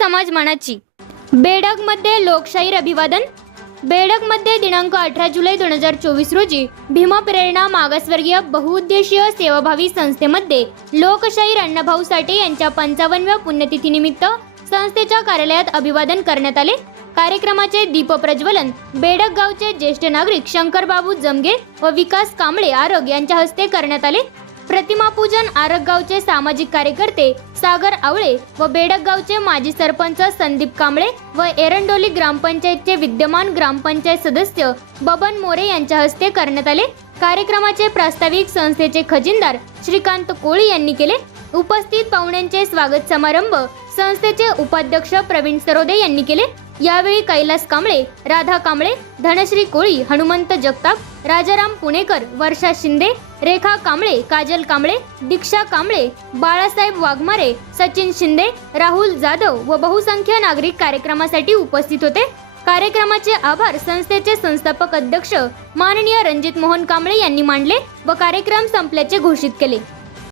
मानाची. बेडगमध्ये लोकशाहीर अभिवादन बेडगमध्ये दिनांक अठरा जुलै दोन हजार चोवीस रोजी भीमा प्रेरणा मागासवर्गीय बहुउद्देशीय सेवाभावी संस्थेमध्ये लोकशाहीर अण्णाभाऊ साठे यांच्या पंचावन्नव्या पुण्यतिथीनिमित्त संस्थेच्या कार्यालयात अभिवादन करण्यात आले. कार्यक्रमाचे दीपप्रज्वलन. बेडक गावचे ज्येष्ठ नागरिक शंकरबाबू जमगे व विकास कांबळे आरोग यांच्या हस्ते करण्यात आले. प्रतिमापूजन आरगगावचे सामाजिक कार्यकर्ते सागर आवळे व बेडकगावचे माजी सरपंच संदीप कांबळे व एरंडोली ग्रामपंचायतचे विद्यमान ग्रामपंचायत सदस्य बबन मोरे यांच्या हस्ते करण्यात आले. कार्यक्रमाचे प्रास्ताविक संस्थेचे खजिनदार श्रीकांत कोळी यांनी केले. उपस्थित पाहुण्यांचे स्वागत समारंभ संस्थेचे उपाध्यक्ष प्रवीण सरोदे यांनी केले. यावेळी कैलास कांबळे राधा कांबळे धनश्री कोळी हनुमंत जगताप राजाराम पुणेकर वर्षा शिंदे रेखा कांबळे काजल कांबळे दीक्षा कांबळे बाळासाहेब वाघमारे सचिन शिंदे राहुल जाधव व बहुसंख्य नागरिक कार्यक्रमासाठी उपस्थित होते. कार्यक्रमाचे आभार संस्थेचे संस्थापक अध्यक्ष माननीय रणजित मोहन कांबळे यांनी मांडले व कार्यक्रम संपल्याचे घोषित केले.